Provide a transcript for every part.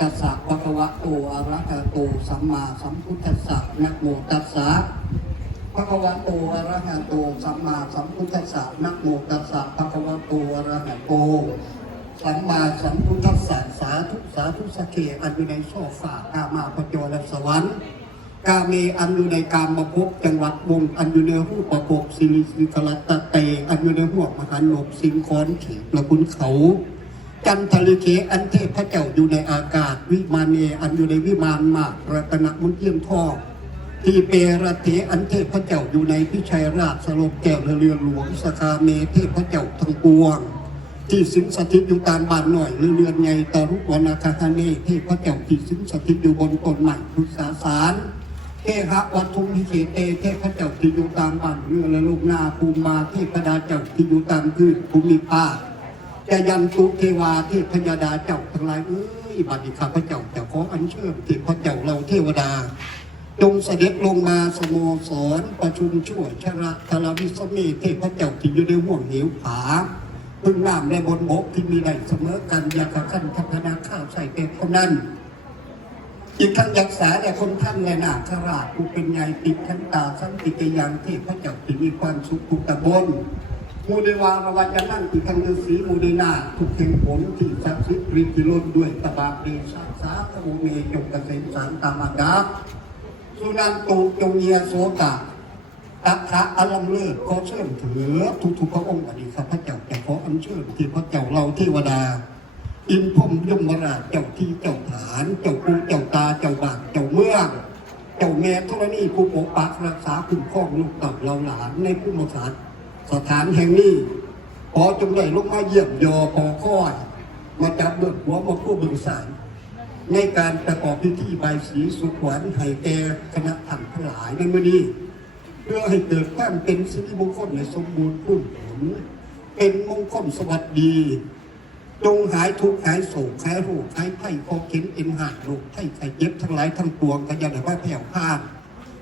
ตัสสะภะคะวะโตอะระหะโตสัมมาสัมพุทธัสสะนะโมตัสสะภะคะวะโตอะระหะโตสัมมาสัมพุทธัสสะนะโมตัสสะภะคะวะโตอะระหะโตสัมมาสัมพุทธัสสะสาธุสาธุสเคอันอยู่ในโซฟากามาปโจรสวรรค์กาเมอันอยู่ในกามมาภพจังหวัดวงอันอยู่ในรูปประกบสิริสิกลัตตะเตอันอยู่ในหัวมหันนบสิงคอนเขียประคุณเขา จันทลิเคอันเทพเจ้าอยู่ในอากาศ วิมานเนอันอยู่ในวิมานมากรัตนมุนเทียมทองทีเปรเทอันเทพเจ้าอยู่ในพิชัยราชสโลมแก้วเรือหลวงสคาเมเทพเจ้าทั้งปวง ที่สิงสถิตอยู่ตามบ้านหน่อยหรือเรือนใหญ่ตารุกวนาคาคาเนเทพเจ้าที่สิงสถิตอยู่บนต้นใหม่พุทธาสารเทหะวัตถุมิเศษเตเทพเจ้าที่อยู่ตามบ้านเรือและลูกนาภูมิมาเทพดาเจ้าที่อยู่ตามคืนภูมิภาค จะยันตุเทวาเทพยดาเจ้าทั้งหลายเอ้ยบัดนี้ข้าพเจ้าจะขออัญเชิญเทพเจ้าเราเทวดา จงเสด็จลงมาสโมสรประชุมช่วยชระธารวิสเมเทพเจ้าที่อยู่ในห่วงเหวผาพึ่งน้ำในบนบกที่มีได้เสมอกันอยาขัขั้นพัฒนาข้าวใส่เป็ดเท่านั้นอีกทั้งยักษาแต่คนท่านในนาคราชผู้เป็นใหญ่ติดขันตาสั้นติกยังที่พระเจ้าที่มีความสุขทุตบน มูเดวารวัจนั่งที่ทังฤาษีมูเดนาทุกแห่งผลที่ศักดิ์สิทธิ์ริกิลนด้วยตบาเดชาสาขโมเมจงเกษมสารตามาดาสุนันตุจงเยียโสกะตักขะอลัมเลิศขอเชิญถือทุกทุกพระองค์อดีตพระเจ้าแต่ขออัญเชิญที่พระเจ้าเราเทวดา อินพรมยมราชเจ้าที่เจ้าฐาน เจ้าปูเจ้าตาเจ้าบานเจ้าเมืองเจ้าแม่ธรณีผู้ปกปักรักษาคุ้มครองลูกเต่าเราหลานในผู้มสถาน สถานแห่งนี้ขอจงได้ลงมาเยี่ยมยอพอคอยมาจับเบิกหัวมาผู้บึงสาร ในการประกอบพิธีใบสีสุขวัญให้แก่คณะท่านทั้งหลายในมื้อนี้เพื่อให้เกิดความเป็นสิริมงคลและสมบูรณ์ผุ้นผลเป็นมงคลสวัสดี จงหายทุกข์หายโศกหายโรคหายไข้คอเข็นเอ็นหักโรคไข้ไข้เจ็บทั้งหลายทั้งปวงก็อยันว่าแผ่วพาด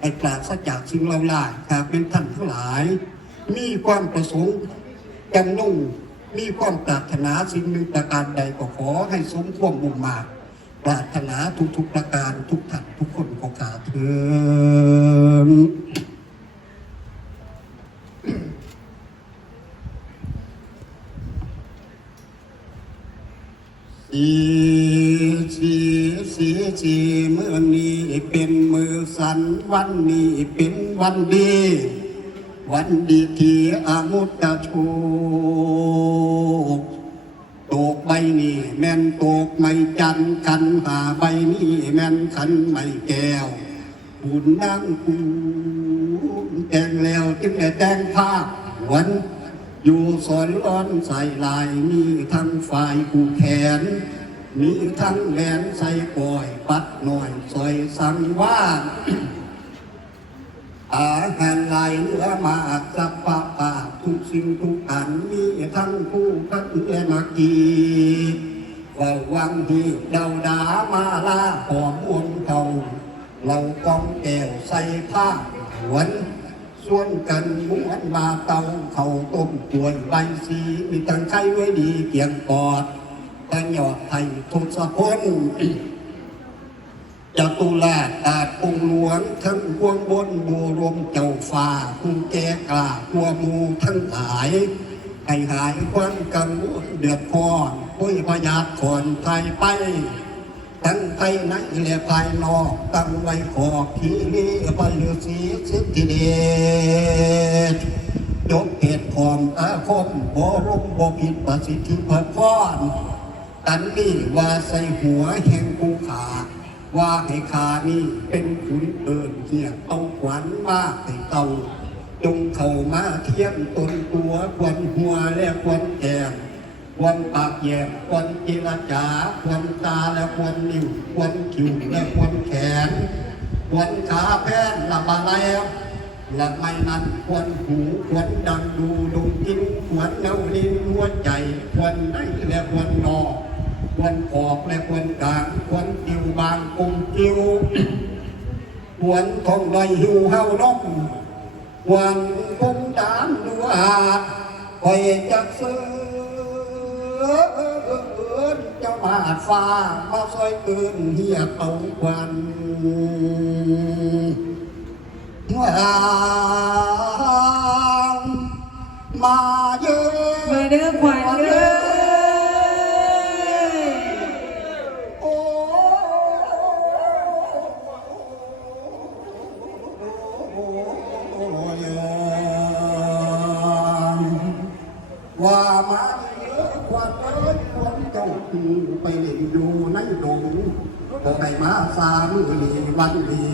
ไอ้ปราศจากสิ่งเราหลายหากเป็นท่านทั้งหลาย มีความประสงค์จำนุ่งมีความปรารถนาสิ่งหนึ่งประการใดก็ขอให้สมความมุ่งมาปรารถนาทุกๆประการทุกท่านทุกคนก็กราบเถิดสีสีสีสีเมื่อนี้เป็นมือสันวันนี้เป็นวันดี วันดีทีอามุตตะโชคตกใบนี้แม่นตกไม่จันทร์ขันหาใบนี้แม่นขันไม่แก้วหุ่นนั่งปูแต่งแล้วจึงได้แต่งภาพวันอยู่สอนร้อนใส่ลายมีทั้งฝ่ายผู้แขน มีทั้งแหวนใส่ปล่อยปัดหน่อยซอยสังว่า อาหารไหลายเนื้อมากสับปะปะทุกสิ่งทุกอันมีทั้งผู้กันเอนากีว่าวังที่เดาดามาลาหอมมวนเขาเรากองแก้วใส่ผ้าหวนส่วนกันม้วนบาเตาเขาต้มกวนใบสีมีตังไข่ไว้ดีเกียงกอดแต่หยอดไทยทุกสะพน จตุลาตาองหลวง ทั้งวงบนบูรมเจ้าฟ้าผู้แก่กล้าพัวมูทั้งหลายให้หายความกังวลเดือดร้อนด้ยพยาธิก่อนไทยไปทั้งภายในและภายนอกตั้งไว้ขอบที่นี้ไปฤาษีสิทธิเดชยกเหตุพร้อมอาคมบรมบพิตรประสิทธิพรรอันนี้ว่าใส่หัวแห่งภู ว่าให้ขานี่เป็นขุนเอินเกียเอาขวัญมาให้เตาจงเข้ามาเทียมตนตัวควันหัวและควันแกมควันปากแยบควันเจรจาควันตาและควันนิ้วควันคิ้วและควันแขนควันขาแพนละบาแล้วและไม่นั้นควันหูควันดังดูดงกินควันเนาลิ้นหัวใจควันในและควันนอก ควันขอบและควันกลางควันจิวบางกลมจิวควนทองใดหิวเฮานกควันคงดานดูอาดคอยจักเสือเจ้ามาฟ้ามาซอยคืนเฮียเตาควันวางมาเยอะมาเด้อขวัญเด้อาสามลีวันดี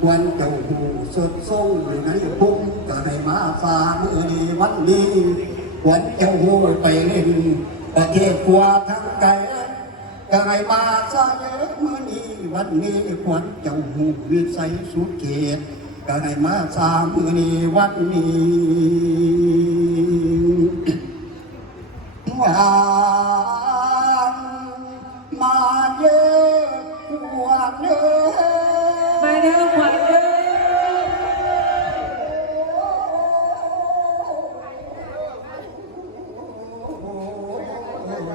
ควรเจ้าหูสดทรงอยู่ในพุ่มก็ให้มาสามลีวันดีควรเจ้าหูไปเล่นประเทศกว่าทั้งไกลกายมาซาเยอะมือนี้วันนี้ขวัญเจ้าหูวิสัยสุดเขตกายมาซามือนี้วันนี้หวา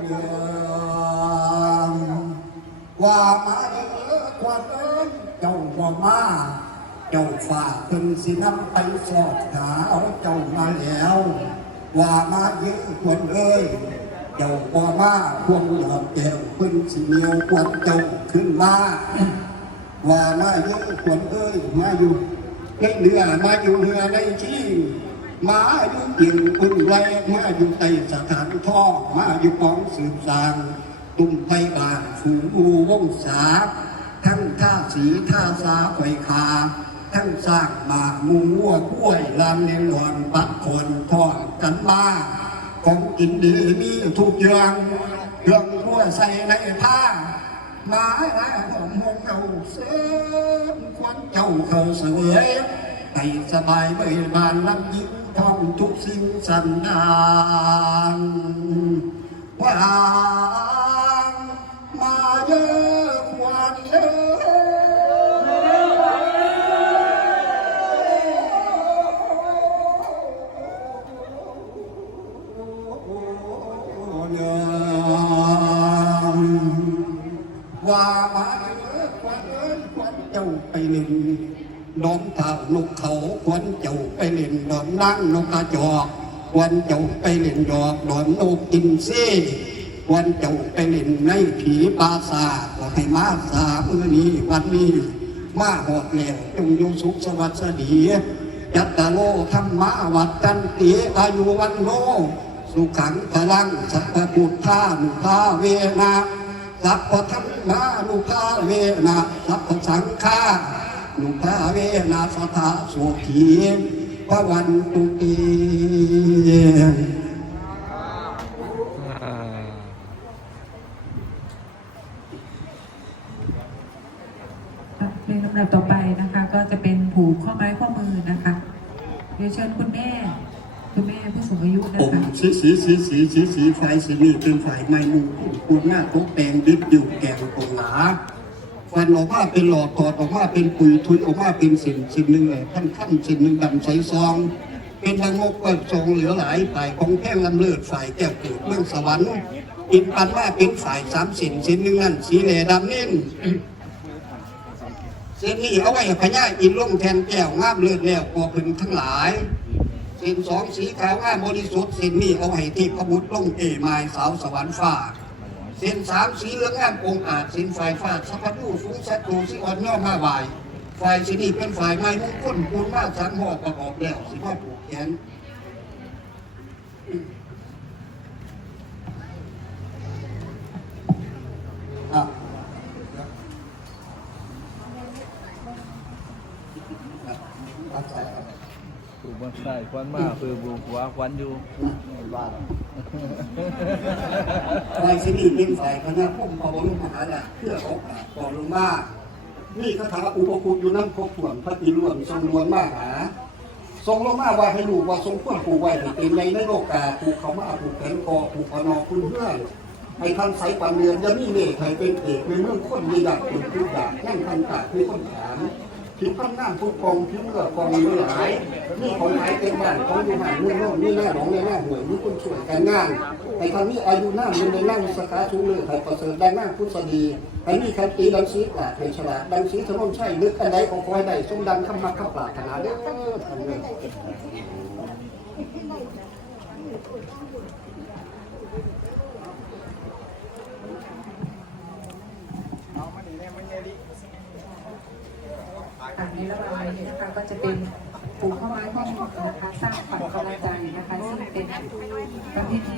ว่ามาเยอะกว่าเอ้ยเจ้าบ่มาเจ้าฝากเพิ่นสินำไปสอบหาเอาเจ้ามาแล้ว ว่ามาเยอะกว่าเอ้ยเจ้าบ่มาควงหยอบแก้วเพิ่นสิเหนียวกว่าเจ้าขึ้นมาว่ามาเยอะกว่าเอ้ยมาอยู่ในเรือมาอยู่เรือในที่ มาอยู่กินพึ่งแรกมาอยู่ใต้สถานท่องมาอยู่กองสืบสาง ตุ้มไพบานฝูงอูวงศาทั้งท่าสีท่าสาไขคา ทั้งสร้างบามุงวัวกล้วยลานเลนหลอนปักคนทอดกันมาของกินดีมีทุกอย่างเครื่องครัวใส่ในผ้าไม้ลายของมงเจ้าเสริมควันเจ้าเขาเสวยให้สบายเบิดบานลำยิ้ม ท่องทุกสิ่งสันดานวางมาเยอะกว่าเยอะว่ามาเยอะกว่าเอ้ยควันเจ้าไปเล่ง นดอนเต่านกเขาควันเจ้าไปเล่นดอนนั่งนกกระจอกควันเจ้าไปเล่นดอกดอนนกกินซี่วันเจ้าไปเล่นในผีปาสาก็ให้มาสามือนี้วันนี้มาหอดแล้วจงอยู่สุขสวัสดียัตตโลธรรมะวัดตันติอายุวันโนสุขังพลังสัพพพุทธานุภาเวนะสัพพธรรมานุภาเวนะสัพพสังฆา นุภาเวนะสถาโสถีพระวันตุเตเพลงลำดับต่อไปนะคะ ก็จะเป็นผูกข้อไม้ข้อมือนะคะเดี๋ยวเชิญคุณแม่ คุณแม่ผู้สูงอายุนะผมคะ สีสีสีสีสีสีไฟสีนี่เป็นฝ่ายไม้มูปูหน้าตกแต่งดิบอยู่แกงกงหลา ฟันออกมาเป็นหลอดถอดออกมาเป็นปุ๋ยทุนออกมาเป็นสิ่งสิ่งหนึ่งเลยท่านขั้นสิ่งหนึ่งดำใสซอง เป็นดังงกเปิดทรงเหลือหลายฝ่ายของแท่งลำเลิศฝ่ายแก้วเกิดเมืองสวรรค์อินปันว่าเป็นฝ่ายสามสินสินหนึ่งนั่นสีเหลดำนิ่นเส้นนี้เอาไว้พญาอินล่งแทนแก้วงามเลือดแล้วกอพึงทั้งหลายเส้นสองสีขาวงามบริสุทธิ์เส้นนี้เอาไว้ที่พระบุตรล่งเอไมายสาวสวรรค์ฟ้า ส้นสามสีเหลืองงามองค์อาจเส้นฝ่ายฟ้าสัพพะดูฟุ้งสัตว์ตูสิอ่อนย่อมาบายฝ่ายสีนี้เป็นฝ่ายไม้มงคลปูนมาสังหอประกอบแล้วสิพ่อผูกแขนอะถูกบันใส่ควันมาคือบุกหัวควันอยู่ บ้านฝ่ายสิริเป็นฝ่ายคณะพุ่มพระบรมมหาราชเพื่อโอกาสก่อนลงมานี่คาถาอุปคุตอยู่น้ำครบถ้วนพระติรวนทรงนวลมาหา ทรงลงมาว่าให้ลูกว่าทรงควรผูกไว้ให้เป็นในในโลกาผูกเขามาผูกแขนคอผูกขนอคุณเพื่อนให้ทันใสปันเรือนอยังมีเมฆให้เป็นเอกในเมืองคนมีดักเป็นผู้ดักนั่งทันตาคือคนถาม ผิวข้างหน้าทุกกองผิวเหลือกองมีหลายนี่ของหลายเต็มบ้านของอยู่หานนู่นโน่นนี่หน้าหนองในหน้าห่วยมีคนช่วยกันงานในทางนี้อายุหน้ามันในหน้าวิสาขาชูเลือไทยประเสริฐได้หน้าพุทธดีไอ้นี่ใครตีดังซีกลาดในฉลาดดังซีถนนใช่นึกอันใดของคอยได้สมดังคำมักคำปรารถนาดเด้อท่านเลย よろしくお願いします。